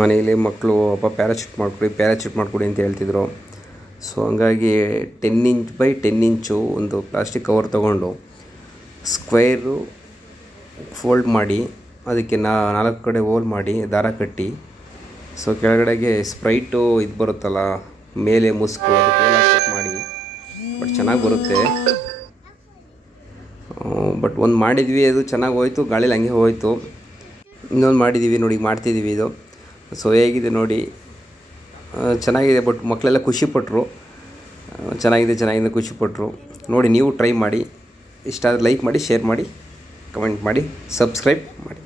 ಮನೆಯಲ್ಲಿ ಮಕ್ಕಳು ಅಪ್ಪ ಪ್ಯಾರಾಚೂಟ್ ಮಾಡಿಕೊಡಿ ಅಂತ ಹೇಳ್ತಿದ್ರು. ಸೊ ಹಂಗಾಗಿ 10 ಇಂಚ್ ಬೈ 10 ಇಂಚು ಒಂದು ಪ್ಲಾಸ್ಟಿಕ್ ಕವರ್ ತೊಗೊಂಡು ಸ್ಕ್ವೇರು ಫೋಲ್ಡ್ ಮಾಡಿ ಅದಕ್ಕೆ 4 ಕಡೆ ಹೋಲ್ ಮಾಡಿ ದಾರ ಕಟ್ಟಿ, ಸೊ ಕೆಳಗಡೆಗೆ ಸ್ಪ್ರೈಟು ಇದು ಬರುತ್ತಲ್ಲ ಮೇಲೆ ಮುಸ್ಕು ಅದಕ್ಕೆ ಮಾಡಿ ಬಟ್ ಚೆನ್ನಾಗಿ ಬರುತ್ತೆ. ಬಟ್ ಒಂದು ಮಾಡಿದ್ವಿ, ಅದು ಚೆನ್ನಾಗಿ ಹೋಯ್ತು, ಗಾಳೀಲಿ ಹಂಗೆ ಹೋಯಿತು. ಇನ್ನೊಂದು ಮಾಡಿದ್ದೀವಿ ನೋಡಿ, ಮಾಡ್ತಿದ್ದೀವಿ ಇದು. ಸೊ ಹೇಗಿದೆ ನೋಡಿ, ಚೆನ್ನಾಗಿದೆ. ಬಟ್ ಮಕ್ಕಳೆಲ್ಲ ಖುಷಿಪಟ್ಟರು, ಚೆನ್ನಾಗಿದೆ ಖುಷಿಪಟ್ಟರು. ನೋಡಿ ನೀವು ಟ್ರೈ ಮಾಡಿ, ಇಷ್ಟ ಆದರೆ ಲೈಕ್ ಮಾಡಿ, ಶೇರ್ ಮಾಡಿ, ಕಮೆಂಟ್ ಮಾಡಿ, ಸಬ್ಸ್ಕ್ರೈಬ್ ಮಾಡಿ.